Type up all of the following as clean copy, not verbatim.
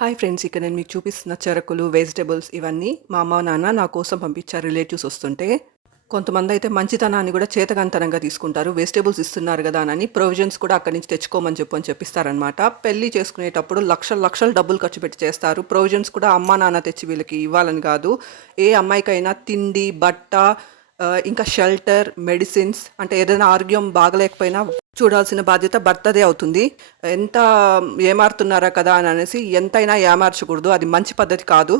Hi friends! ఇక్కడ నేను మీకు చూపిస్తున్న చెరకులు, వెజిటబుల్స్ ఇవన్నీ మా అమ్మ, నాన్న నా కోసం పంపించారు రిలేటివ్స్ వస్తుంటే. కొంతమందయితే మంచితనాన్ని కూడా చేతకంతనంగా తీసుకుంటారు. వెజిటబుల్స్ ఇస్తున్నారు గదా అని ప్రొవిజన్స్ కూడా అక్కడి నుంచి తెచ్చుకోమని చెప్పిస్తారనమాట. పెళ్లి చేసుకునేటప్పుడు లక్షలు లక్షలు డబ్బులు ఖర్చు పెట్టి చేస్తారు. ప్రొవిజన్స్ కూడా అమ్మా, నాన్న తెచ్చి వీళ్ళకి ఇవ్వాలని కాదు. ఏ అమ్మాయికైనా తిండి, బట్ట, ఇంకా షెల్టర్, మెడిసిన్స్, అంటే ఏదైనా ఆరోగ్యం బాగలేకపోయినా చూడాల్సిన బాధ్యత భర్తదే అవుతుంది. ఎంత ఏమారుతున్నారా కదా అని అనేసి ఎంతైనా ఏమార్చకూడదు. అది మంచి పద్ధతి కాదు.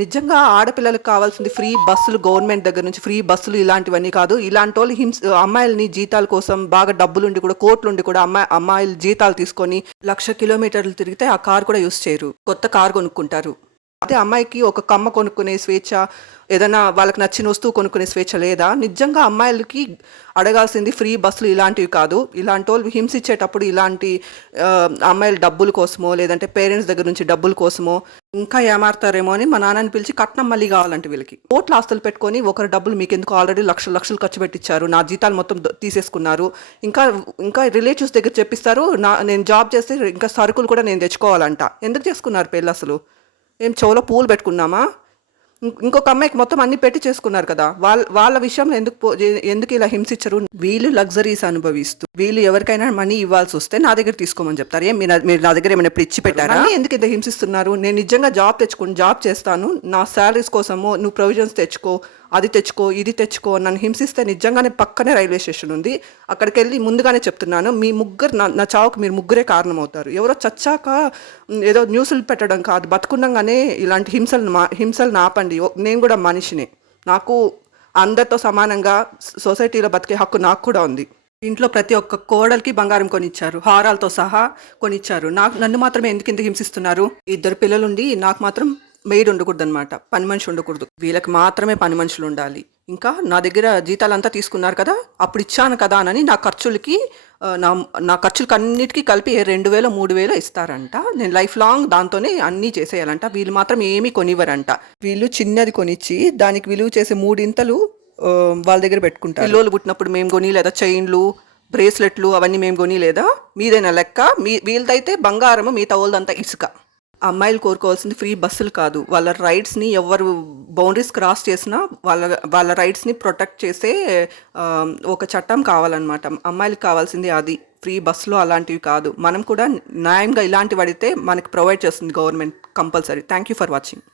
నిజంగా ఆడపిల్లలకు కావాల్సింది ఫ్రీ బస్సులు, గవర్నమెంట్ దగ్గర నుంచి ఫ్రీ బస్సులు ఇలాంటివన్నీ కాదు. ఇలాంటి వాళ్ళు అమ్మాయిలని జీతాల కోసం బాగా డబ్బులుండి కూడా, కోట్లుండి కూడా అమ్మాయిలు జీతాలు తీసుకొని 1,00,000 కిలోమీటర్లు తిరిగితే ఆ కార్ కూడా యూస్ చేయరు. కొత్త కార్ కొనుక్కుంటారు. అదే అమ్మాయికి ఒక కమ్మ కొనుక్కునే స్వేచ్ఛ, ఏదైనా వాళ్ళకి నచ్చిన వస్తువు కొనుక్కునే స్వేచ్ఛ లేదా? నిజంగా అమ్మాయిలకి అడగాల్సింది ఫ్రీ బస్సులు ఇలాంటివి కాదు. ఇలాంటి వాళ్ళు హింసించేటప్పుడు ఇలాంటి అమ్మాయిల డబ్బుల కోసమో, లేదంటే పేరెంట్స్ దగ్గర నుంచి డబ్బుల కోసమో ఇంకా ఏమారుతారేమో అని మా నాన్నని పిలిచి కట్నం మళ్ళీ కావాలంటే వీళ్ళకి కోట్ల ఆస్తులు పెట్టుకొని ఒకరి డబ్బులు మీకు ఎందుకు, ఆల్రెడీ లక్షలు లక్షలు ఖర్చు పెట్టించారు, నా జీతాలు మొత్తం తీసేసుకున్నారు, ఇంకా ఇంకా రిలేటివ్స్ దగ్గర చెప్పిస్తారు నేను జాబ్ చేస్తే ఇంకా సరుకులు కూడా నేను తెచ్చుకోవాలంట. ఎందుకు చేసుకున్నారు పెళ్ళి అసలు? ఏం చెవులో పూలు పెట్టుకున్నామా? ఇంకొక అమ్మాయికి మొత్తం అన్ని పెట్టి చేసుకున్నారు కదా. వాళ్ళ విషయంలో ఎందుకు ఇలా హింసించరు? వీళ్ళు లగ్జరీస్ అనుభవిస్తూ వీళ్ళు ఎవరికైనా మనీ ఇవ్వాల్సి వస్తే నా దగ్గర తీసుకోమని చెప్తారు. మీరు నా దగ్గర ఏమైనా ఇప్పుడు ఇచ్చి పెట్టారా? ఎందుకు ఇంత హింసిస్తున్నారు? నేను నిజంగా జాబ్ చేస్తాను, నా శాలరీస్ కోసము నువ్వు ప్రొవిజన్స్ తెచ్చుకో, అది తెచ్చుకో, ఇది తెచ్చుకో, నన్ను హింసిస్తే నిజంగానే పక్కనే రైల్వే స్టేషన్ ఉంది, అక్కడికి వెళ్ళి ముందుగానే చెప్తున్నాను, మీ ముగ్గురు నా చావుకు మీరు ముగ్గురే కారణం అవుతారు. ఎవరో చచ్చాక ఏదో న్యూస్లు పెట్టడం కాదు, బతుకున్నాగానే ఇలాంటి హింసలను ఆపండి. నేను కూడా మనిషిని, నాకు అందరితో సమానంగా సొసైటీలో బతికే హక్కు నాకు కూడా ఉంది. ఇంట్లో ప్రతి ఒక్క కోడలికి బంగారం కొనిచ్చారు, హారాలతో సహా కొనిచ్చారు. నన్ను మాత్రమే ఎందుకు ఇంత హింసిస్తున్నారు? 2 పిల్లలుండి నాకు మాత్రం మెయిడ్ ఉండకూడదు అనమాట, పని మనిషి ఉండకూడదు. వీళ్ళకి మాత్రమే పని మనుషులు ఉండాలి. ఇంకా నా దగ్గర జీతాలంతా తీసుకున్నారు కదా, అప్పుడు ఇచ్చాను కదా అని నా ఖర్చులకి నా ఖర్చులకి అన్నిటికీ కలిపి 2,000 3,000 ఇస్తారంట. నేను లైఫ్ లాంగ్ దాంతోనే అన్నీ చేసేయాలంట. వీళ్ళు మాత్రం ఏమీ కొనివ్వరంట. వీళ్ళు చిన్నది కొనిచ్చి దానికి విలువ చేసే 3 ఇంతలు వాళ్ళ దగ్గర పెట్టుకుంటారు. పిల్లోళ్ళు పుట్టినప్పుడు మేము కొని లేదా చైన్లు, బ్రేస్లెట్లు అవన్నీ మేము కొని లేదా? మీదైనా లెక్క. వీళ్ళదైతే బంగారము, మిగతా వాళ్ళదంతా ఇసుక. అమ్మాయిలు కోరుకోవాల్సింది ఫ్రీ బస్సులు కాదు, వాళ్ళ రైట్స్ని ఎవరు బౌండరీస్ క్రాస్ చేసినా వాళ్ళ రైట్స్ని ప్రొటెక్ట్ చేసే ఒక చట్టం కావాలన్నమాట. అమ్మాయిలకు కావాల్సింది అది, ఫ్రీ బస్సులు అలాంటివి కాదు. మనం కూడా న్యాయంగా ఇలాంటివి అడిగితే మనకి ప్రొవైడ్ చేస్తుంది government compulsory. Thank you for watching.